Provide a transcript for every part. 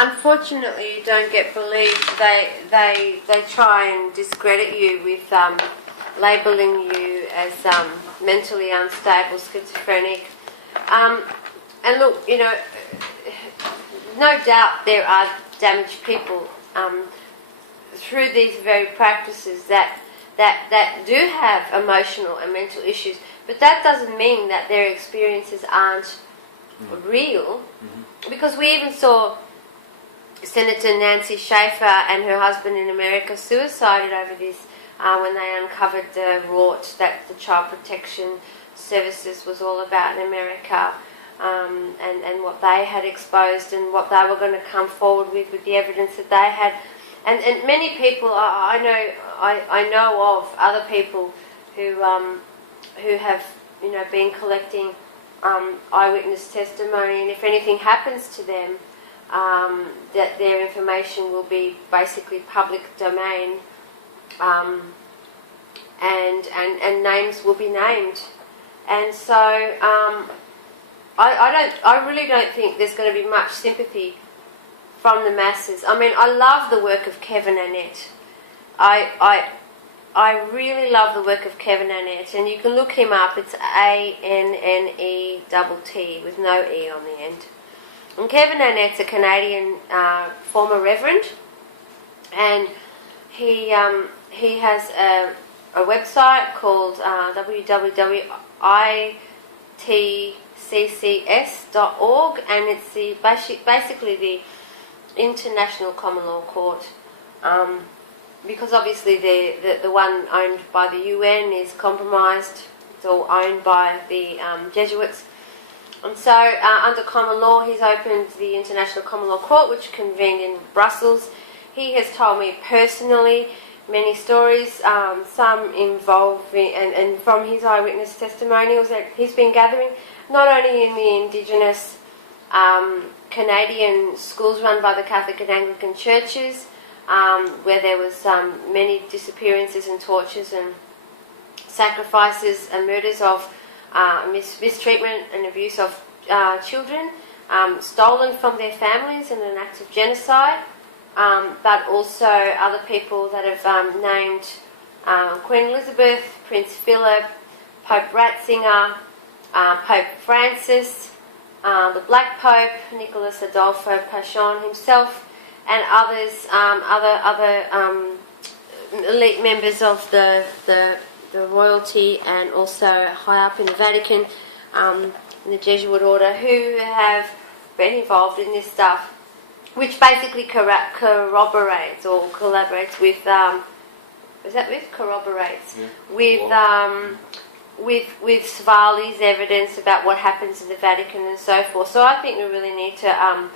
unfortunately, you don't get believed. They try and discredit you with labelling you as mentally unstable, schizophrenic. And look, you know, no doubt there are damaged people through these very practices that do have emotional and mental issues, but that doesn't mean that their experiences aren't real, because we even saw Senator Nancy Schaefer and her husband in America suicided over this when they uncovered the rort that the Child Protection Services was all about in America, and what they had exposed and what they were going to come forward with the evidence that they had. And many people, I know of other people who have, you know, been collecting eyewitness testimony, and if anything happens to them, that their information will be basically public domain, and names will be named. And so I really don't think there's going to be much sympathy from the masses. I mean, I love the work of Kevin Annett. I really love the work of Kevin Annett, and you can look him up. It's Annett with no E on the end. And Kevin Annett's a Canadian former reverend, and he has a website called www.itccs.org, and it's basically the International Common Law Court, because obviously the one owned by the UN is compromised. It's all owned by the Jesuits, and so under common law he's opened the International Common Law Court, which convened in Brussels. He has told me personally many stories, some involving, and from his eyewitness testimonials that he's been gathering, not only in the Indigenous Canadian schools run by the Catholic and Anglican churches, where there was many disappearances and tortures and sacrifices and murders of mistreatment and abuse of children, stolen from their families in an act of genocide, but also other people that have named Queen Elizabeth, Prince Philip, Pope Ratzinger, Pope Francis, the Black Pope, Nicholas Adolfo Pachon himself, and others, other elite members of the royalty, and also high up in the Vatican, in the Jesuit order, who have been involved in this stuff, which basically corroborates or collaborates with, corroborates? Yeah. With Svali's evidence about what happens in the Vatican and so forth. So I think we really need to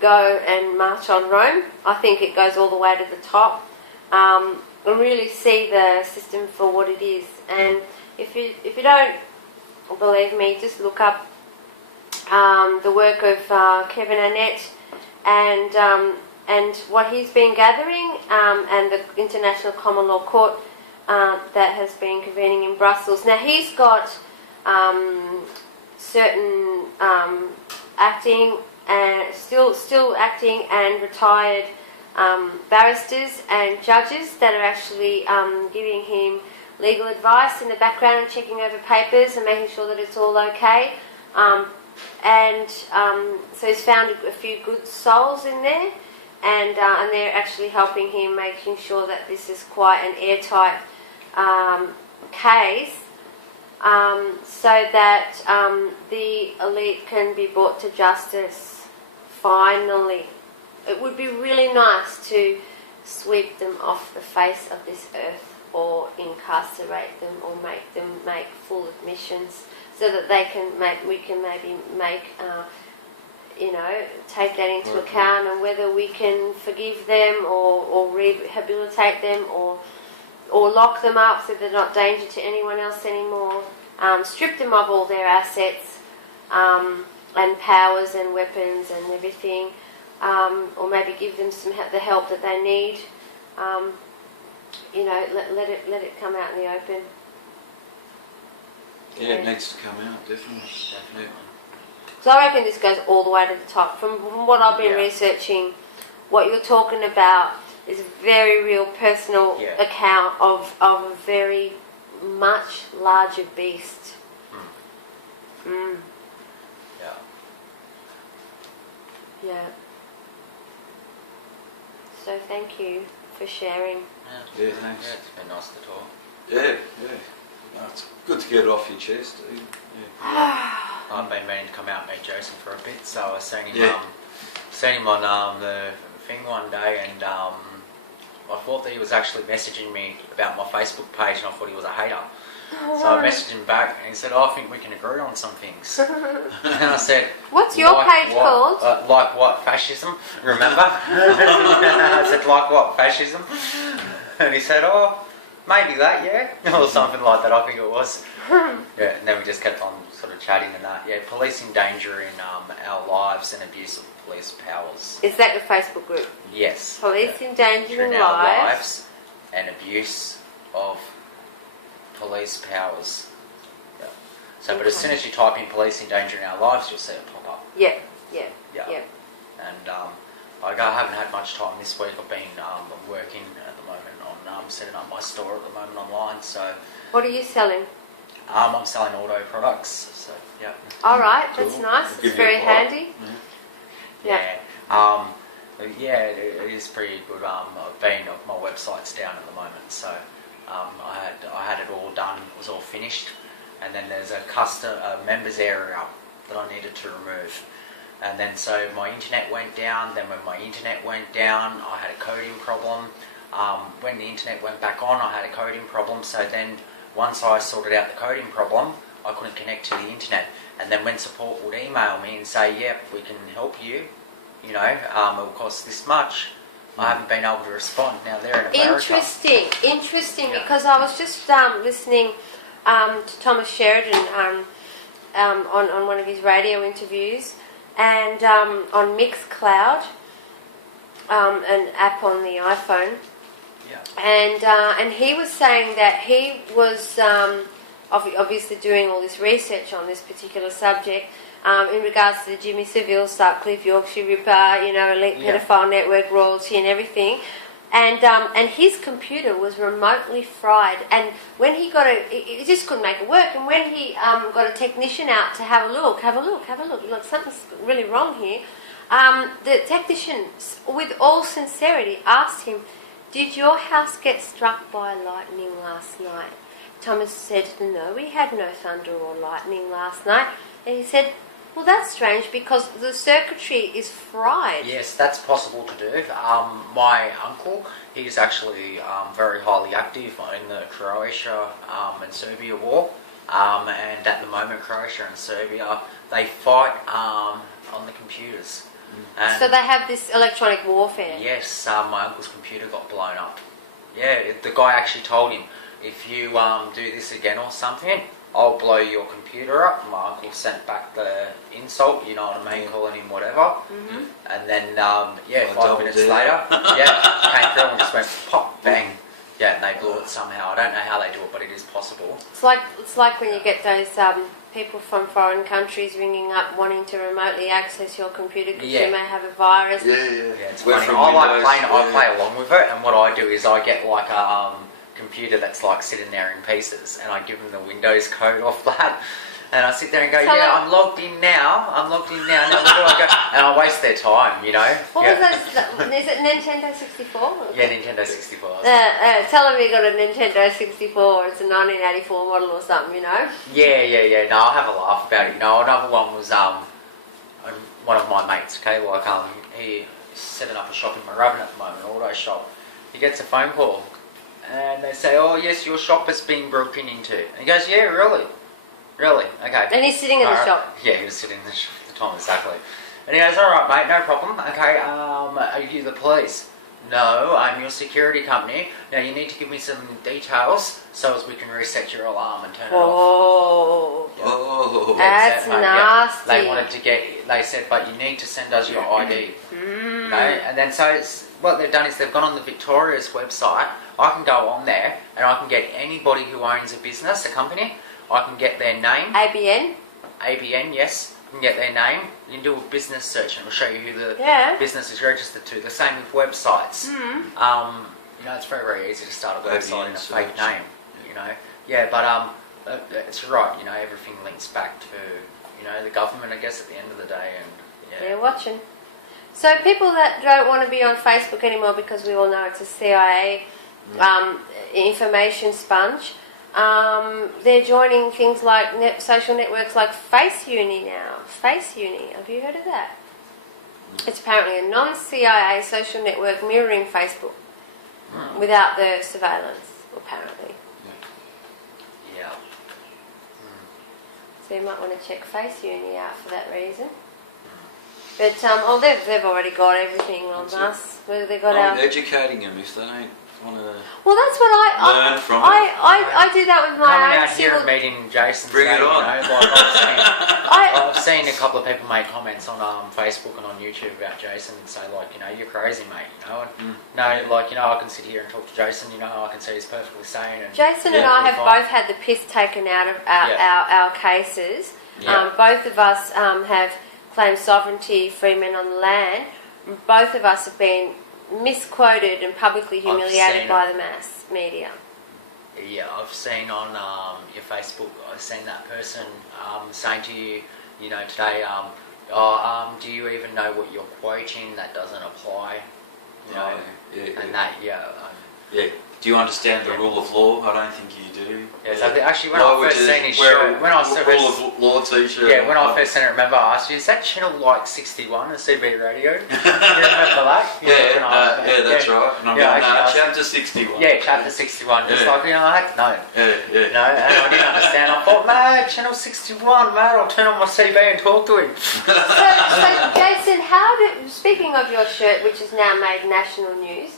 go and march on Rome. I think it goes all the way to the top, and really see the system for what it is. And if you don't believe me, just look up the work of Kevin Annett and what he's been gathering, and the International Common Law Court that has been convening in Brussels. Now he's got certain acting and still acting and retired barristers and judges that are actually giving him legal advice in the background and checking over papers and making sure that it's all okay. So he's found a few good souls in there, and they're actually helping him, making sure that this is quite an airtight case, so that the elite can be brought to justice finally. It would be really nice to sweep them off the face of this earth, or incarcerate them, or make them make full admissions, so that we can maybe take that into account, and whether we can forgive them or rehabilitate them or lock them up so they're not danger to anyone else anymore, strip them of all their assets and powers and weapons and everything, or maybe give them the help that they need. Let it come out in the open. Yeah, it needs to come out, definitely. So I reckon this goes all the way to the top. From what I've been researching, what you're talking about is a very real personal account of a very much larger beast. Yeah. Yeah. So thank you for sharing. Yeah, thanks. Yeah, it's been nice to talk. Yeah. No, it's good to get it off your chest. Yeah. I've been meaning to come out and meet Jason for a bit, so I seen him, Yeah. seen him on the thing one day, and I thought that he was actually messaging me about my Facebook page, and I thought he was a hater. So I messaged him back, and he said, "Oh, I think we can agree on some things." And I said, "What's your page called?" Like what, fascism? Remember? I said, "Like what, fascism?" And he said, "Oh, maybe that, yeah," or something like that. I think it was. Yeah, and then we just kept on sort of chatting and that. Yeah, policing danger in our lives and abuse of police powers. Is that your Facebook group? Yes. Policing danger in our lives lives and abuse of police powers. Yeah. So, but as soon as you type in policing danger in our lives, you'll see it pop up. Yeah. And I haven't had much time this week. I've been working at the moment on setting up my store at the moment online. So, what are you selling? I'm selling auto products. So, yeah. All right, that's Cool. nice. Give It's you a very bite. handy. Yeah. Yeah, it is pretty good. My website's down at the moment, so I had it all done. It was all finished, and then there's a members area that I needed to remove, and then so my internet went down. Then when my internet went down, I had a coding problem. When the internet went back on, I had a coding problem. So then once I sorted out the coding problem, I couldn't connect to the internet. And then when support would email me and say, "Yep, we can help you," you know, it will cost this much. I haven't been able to respond. Now they're in America. Interesting. Yeah. Because I was just listening to Thomas Sheridan on one of his radio interviews, and on Mixcloud, an app on the iPhone. Yeah. And he was saying that he was obviously doing all this research on this particular subject in regards to the Jimmy Savile, Sutcliffe, Yorkshire Ripper, elite pedophile network, royalty and everything. And his computer was remotely fried. And when he he just couldn't make it work. And when he got a technician out to have a look, look, something's really wrong here. The technician, with all sincerity, asked him, "Did your house get struck by lightning last night?" Thomas said, "No, we had no thunder or lightning last night." And he said, "Well, that's strange because the circuitry is fried." Yes, that's possible to do. My uncle, he's actually very highly active in the Croatia and Serbia war. And at the moment, Croatia and Serbia, they fight on the computers. And So they have this electronic warfare. yes, my uncle's computer got blown up. Yeah, the guy actually told him, "If you do this again or something, I'll blow your computer up." My uncle sent back the insult, you know what I mean, calling him whatever. Mm-hmm. And then, 5 minutes later, came through and just went pop, bang. Yeah, and they blew it somehow. I don't know how they do it, but it is possible. It's like when you get those people from foreign countries ringing up wanting to remotely access your computer because you may have a virus. Yeah. Yeah, it's We're funny. from I like Windows, playing. I yeah. play along with it, and what I do is I get like a computer that's like sitting there in pieces, and I give them the Windows code off that, and I sit there and go, I'm logged in now. Now where do I go? And I waste their time, you know. What was those? Is it Nintendo 64? Yeah, Nintendo 64. Tell them you got a Nintendo 64. It's a 1984 model or something, you know. Yeah. No, I'll have a laugh about it. You know, another one was one of my mates. Okay, like he's setting up a shop in Moorabbin at the moment, an auto shop. He gets a phone call. And they say, "Oh yes, your shop has been broken into." And he goes, "Yeah, really? Okay." And he's sitting in the shop. Yeah, he was sitting in the shop at the time, exactly. And he goes, "All right, mate, no problem. Okay, are you the police?" "No, I'm your security company. Now you need to give me some details so as we can reset your alarm and turn it off." Oh. That's mate, nasty. They wanted to they said, "But you need to send us your ID." You know? And then so what they've done is they've gone on the Victoria's website. I can go on there and I can get anybody who owns a business, a company. I can get their name. ABN? ABN, yes. can get their name. You can do a business search and it will show you who the Yeah. business is registered to. The same with websites. Mm. You know, it's very, very easy to start a Maybe website in a search. fake name. You know, yeah, but it's right. You know, everything links back to the government, I guess, at the end of the day, and yeah. They're watching. So people that don't want to be on Facebook anymore because we all know it's a CIA information sponge, they're joining things like social networks like FaceUni now. FaceUni, have you heard of that? It's apparently a non-CIA social network mirroring Facebook without the surveillance, apparently. Yeah. So you might want to check FaceUni out for that reason. But they've already got everything on That's us. They got I'm our. educating them if they don't want to Well, that's what learn from it. I do that with my Coming own out here civil. and meeting Jason. Bring today, it on. You know, like I, I've seen a couple of people make comments on Facebook and on YouTube about Jason and say like, you're crazy, mate. You know, and I can sit here and talk to Jason. I can see he's perfectly sane. And Jason and Yeah, I have fine. both had the piss taken out of Yeah. our cases. Yeah. Both of us have claimed sovereignty, free men on the land. Both of us have been misquoted and publicly humiliated seen by the mass media. Yeah, I've seen on your Facebook. I've seen that person saying to you, today, do you even know what you're quoting? That doesn't apply. You know, yeah. and that, Yeah. Do you understand the Yeah. rule of law? I don't think you do. Yeah, so actually, when Why I would first you seen his wear show, a when I rule first, of law t-shirt. yeah, when I first seen it, remember I asked you, is that channel like 61 on CB Radio? You remember that? That's right. And I'm Yeah, going, actually, chapter 61. Yeah, chapter 61. Just Yeah. like, I had to know. Yeah. No, and I didn't understand. I thought, mate, channel 61, mate, I'll turn on my CB and talk to him. So Jason, speaking of your shirt, which has now made national news,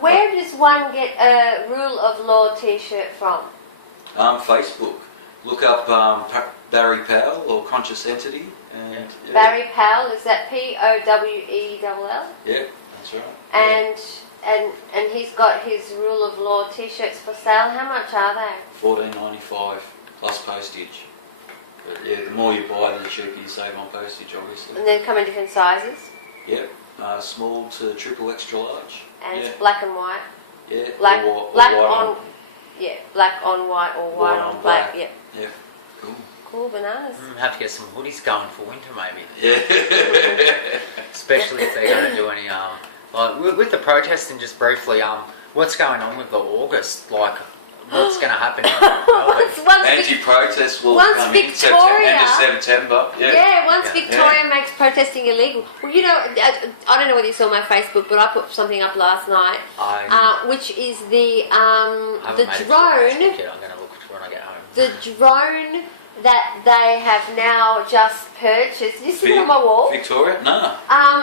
where does one get a rule of law T-shirt from? Facebook. Look up Barry Powell or Conscious Entity. And, yeah. Barry Powell, is that Powell? Yeah, that's right. And he's got his rule of law T-shirts for sale. How much are they? $14.95 plus postage. But yeah, the more you buy, the cheaper you save on postage, obviously. And they come in different sizes. Yep. Small to triple extra large. And Yeah. it's black and white. Yeah. Black or black white on black on white or white on black. Yeah. Yeah. Cool. Cool bananas. Have to get some hoodies going for winter, maybe. Yeah. Especially if they're going to do any like with the protesting. Just briefly, what's going on with the August? Like, what's going to happen? Once Anti-protest will once come Victoria- in end of September. once Yeah. Victoria makes protesting illegal. Well, I don't know whether you saw my Facebook, but I put something up last night, which is the I haven't made it to drone. Facebook yet. I'm going to look when I get home. The drone that they have now just purchased. You see it on my wall? Victoria? No.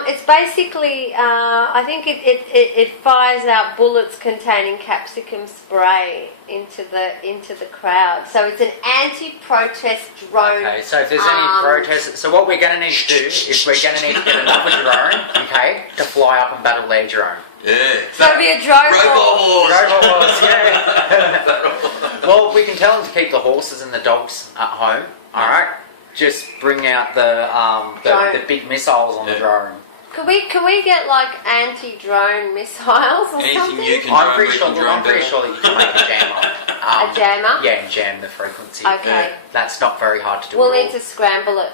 It's basically, I think it fires out bullets containing capsicum spray into the crowd. So it's an anti-protest drone. Okay, so if there's any protests, so what we're going to need to do is we're going to need to get another drone, okay, to fly up and battle their drone. Yeah. So it'll be a drone Robot war. wars. Robot wars, yeah. Well, we can tell them to keep the horses and the dogs at home. All right. Just bring out the big missiles on the drone. Can we get like anti-drone missiles or Anything something? you can I'm drone, pretty we sure. can drone I'm pretty better. sure that you can make a jammer. A jammer? Yeah, and jam the frequency. Okay. Yeah. That's not very hard to do. We'll at all. need to scramble it.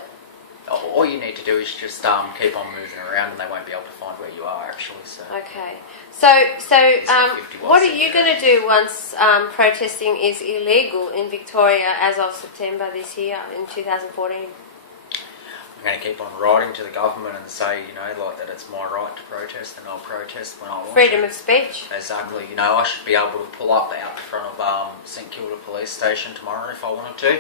All you need to do is just keep on moving around, and they won't be able to find where you are actually. So. Okay. So what are you going to do once protesting is illegal in Victoria as of September this year, in 2014? I'm going to keep on writing to the government and say, that it's my right to protest, and I'll protest when I want Freedom to. of speech. Exactly. I should be able to pull up out the front of St Kilda Police Station tomorrow if I wanted to.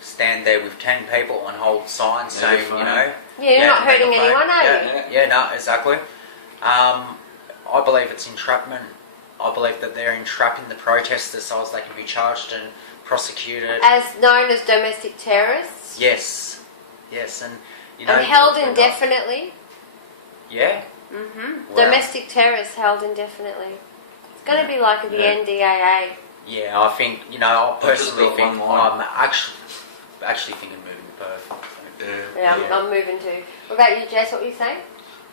Stand there with 10 people and hold signs saying, Yeah, you're not hurting anyone, are you? Yeah, no, exactly. I believe it's entrapment. I believe that they're entrapping the protesters so as they can be charged and prosecuted. As known as domestic terrorists? Yes, and And held indefinitely? Yeah. Mm-hmm. Wow. Domestic terrorists held indefinitely. It's going to be like the NDAA. Yeah, I think I personally got think one line. I'm actually thinking moving to Perth. Yeah, I'm moving to. What about you, Jess? What were you saying?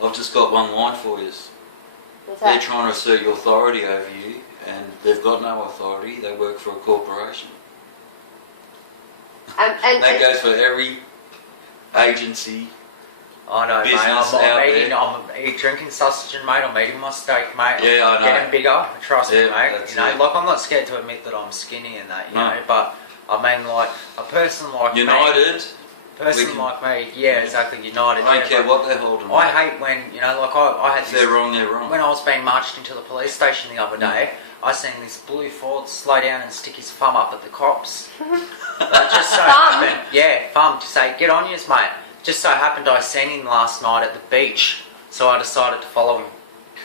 I've just got one line for you. What's They're that? trying to assert your authority over you, and they've got no authority. They work for a corporation. That goes for every agency. I know, mate. Business out I'm drinking sausage and mate. I'm eating my steak, mate. Yeah, I know. Getting bigger. Trust me, Yeah, mate. that's You know, it. like I'm not scared to admit that I'm skinny and that, you No. know. But I mean, like a person like United. me, person we can- like me, yeah, exactly. United. I yeah, don't care but what they're holding. I hate when you know, like I had If this, they're wrong, they're wrong. when I was being marched into the police station the other day. I seen this blue Ford slow down and stick his thumb up at the cops. That just so Thumb? happened, yeah, thumb to say, get on yours, mate. Just so happened I seen him last night at the beach, so I decided to follow him.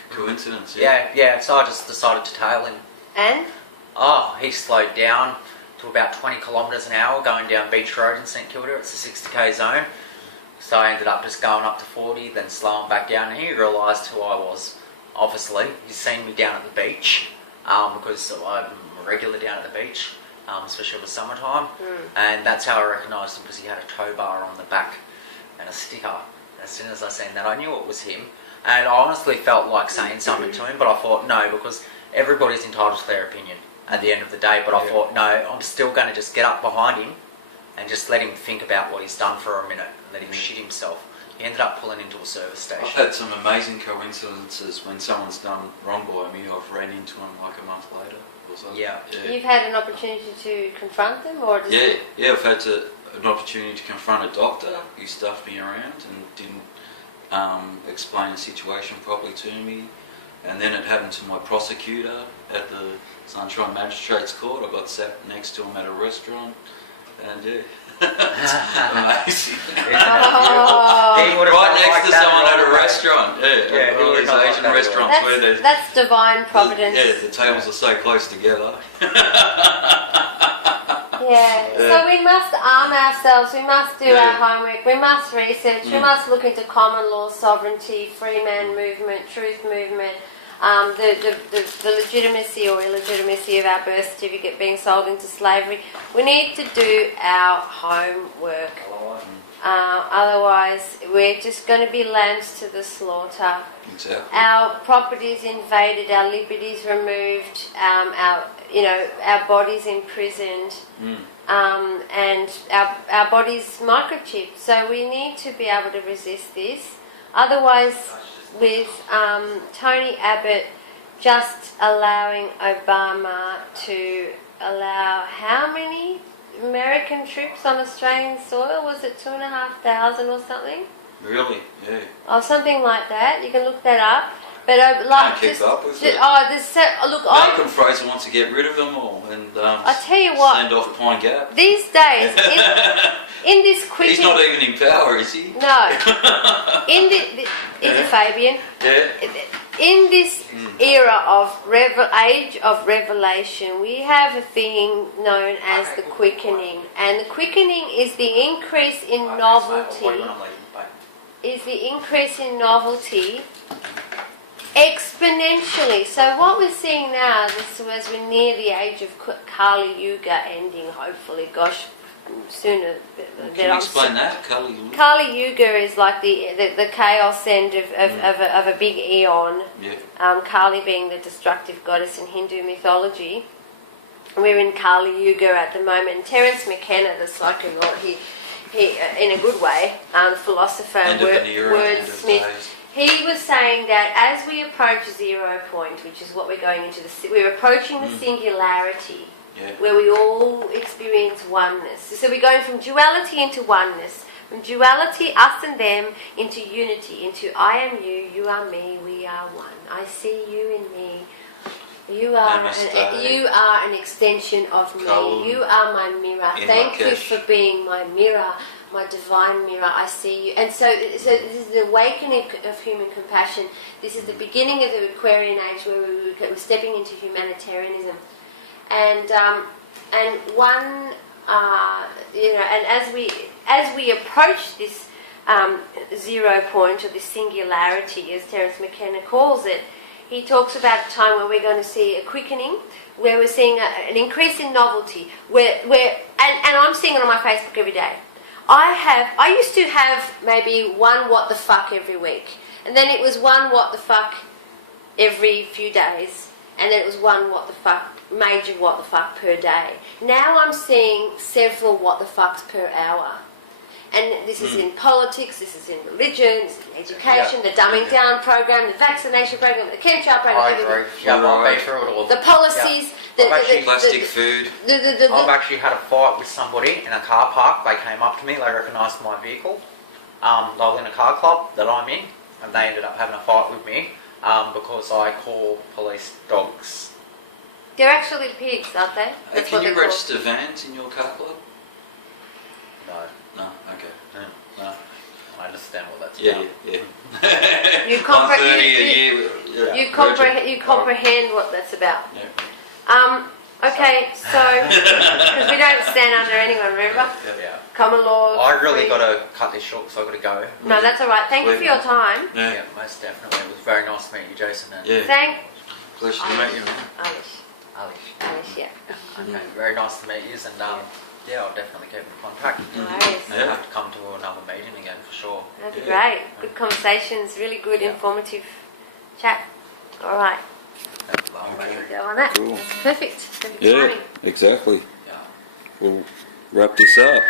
Coincidence. Yeah, so I just decided to tail him. And? Oh, he slowed down to about 20 kilometres an hour going down Beach Road in St Kilda. It's a 60k zone. So I ended up just going up to 40, then slowing back down, and he realised who I was. Obviously, he's seen me down at the beach, because I'm a regular down at the beach, especially over summertime. And that's how I recognised him, because he had a tow bar on the back and a sticker. As soon as I seen that, I knew it was him. And I honestly felt like saying something to him, but I thought no, because everybody's entitled to their opinion at the end of the day. But I thought no, I'm still going to just get up behind him and just let him think about what he's done for a minute and let him shit himself. He ended up pulling into a service station. I've had some amazing coincidences when someone's done wrong by me. I've ran into them like a month later or something. Yeah. You've had an opportunity to confront them, or just I've had an opportunity to confront a doctor who stuffed me around and didn't explain the situation properly to me. And then it happened to my prosecutor at the Sunshine Magistrates Court. I got sat next to him at a restaurant, and it's amazing. Oh. He would've Right done next like to that someone at a right away. restaurant. Yeah, he all would've these done like Asian that restaurants where there's That's divine providence. the tables are so close together. Yeah. So we must arm ourselves, we must do our homework, we must research, we must look into common law, sovereignty, free man movement, truth movement, the legitimacy or illegitimacy of our birth certificate being sold into slavery. We need to do our homework. Otherwise, we're just going to be lambs to the slaughter. Exactly. Our properties invaded, our liberties removed, our bodies imprisoned, and our bodies microchipped. So we need to be able to resist this. Otherwise, with Tony Abbott just allowing Obama to allow how many American troops on Australian soil? Was it 2,500 or something? Really? Yeah. Or something like that. You can look that up. But Can't keep up with it. Look, Malcolm Fraser wants to get rid of them all and I tell you what, send off Pine Gap. these days in this He's quickening, not even in power, is he? no, is it Fabian? Yeah. In this era of age of revelation, we have a thing known as the quickening, and the quickening is the increase in novelty. Is the increase in novelty exponentially. So what we're seeing now, as we near the age of Kali Yuga ending, hopefully, gosh, sooner. Can you explain that, Kali Yuga? Kali Yuga is like the chaos end of a big eon. Yeah. Kali being the destructive goddess in Hindu mythology. We're in Kali Yuga at the moment. Terence McKenna, the psychologue, he in a good way, philosopher and wordsmith. He was saying that as we approach 0 point, which is what we're going into, we're approaching the singularity, where we all experience oneness. So we're going from duality into oneness, from duality, us and them, into unity, into I am you, you are me, we are one. I see you in me. You are an extension of me. You are my mirror. Thank you for being my mirror, my divine mirror. I see you. And so this is the awakening of human compassion. This is the beginning of the Aquarian age where we're stepping into humanitarianism. And one, and as we approach this 0 point, or this singularity, as Terence McKenna calls it, he talks about a time where we're going to see a quickening, where we're seeing an increase in novelty, where and I'm seeing it on my Facebook every day. I used to have maybe one what the fuck every week, and then it was one what the fuck every few days, and then it was one what the fuck, major what the fuck per day. Now I'm seeing several what the fucks per hour. And this is in politics, this is in religion, this is in education, the dumbing down program, the vaccination program, the chemtrail program. I agree. Yeah, I've been through it all. The policies, Plastic food. I've actually had a fight with somebody in a car park. They came up to me, they recognised my vehicle. I was in a car club that I'm in, and they ended up having a fight with me because I call police dogs. They're actually pigs, aren't they? That's Can what you they're register vans in your car club? No, No, okay. No. I understand what that's Yeah, about. yeah. You 130 a year. Yeah. You comprehend what that's about. Yeah. Okay, so because we don't stand under anyone, remember? Yeah. Common law. I really free. got to cut this short, so I've got to go. No, that's all right. Thank you for your time. Yeah. Yeah, most definitely. It was very nice to meet you, Jason. And Yeah. Thank Pleasure to meet you, man. Alish. Alish. Yeah. Okay, very nice to meet you, and yeah, I'll definitely keep in contact. No worries. I'll have to come to another meeting again for sure. That'd be Yeah. great. Good conversations, really good, Yeah. informative chat. All right. That's lovely. Go on that. Cool. That's perfect. Perfect Yeah, timing. exactly. Yeah. We'll wrap this up.